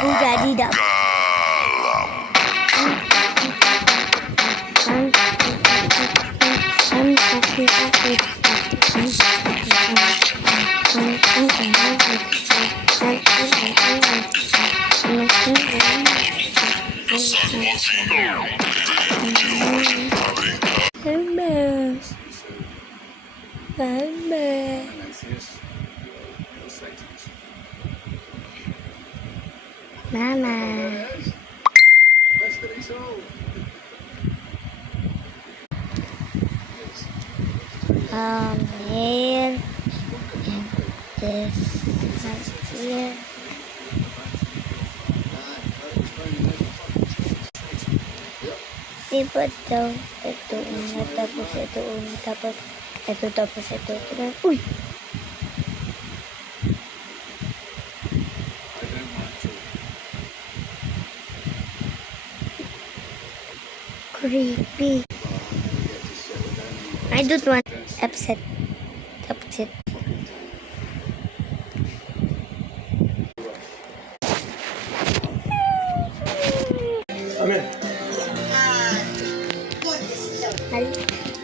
Puja tidak. Mama. Here and this right here. Diba daw ito una, tapos ito una, tapos ito. Uy! Creepy. I don't want upset.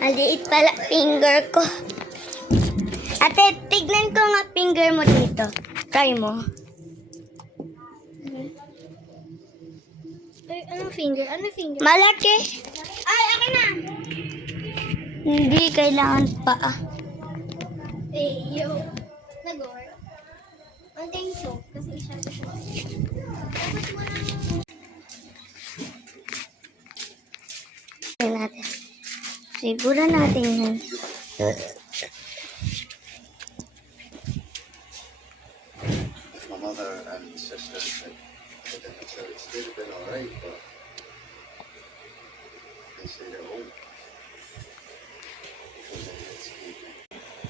Maliit pala finger ko. Ate, tignan ko nga finger mo dito. Try mo. Ay, anong finger? Malaki. Ay, akin na! Hindi kailangan pa. Eh, yo. Nag-work. Onting soap. Kasi siya siya. Tapos mo lang. Tingnan natin. Siguro natin yan. My mother and sister had in the church. They'd have been alright, but they stayed at home.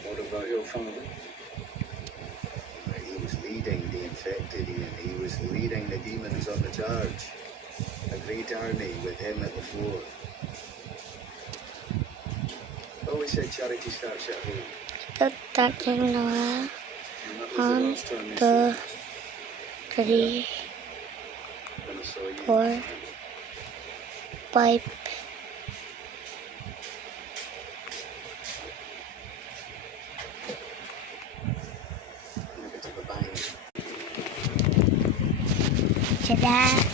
What about your family? He was leading the infected, Ian. He was leading the demons on the charge. A great army with him at the fore. Always said charity starts at home. Tatlong na. And that was the 1, last time 2, 3, when I saw you. 4, 5. And a bit of a bang. Tada!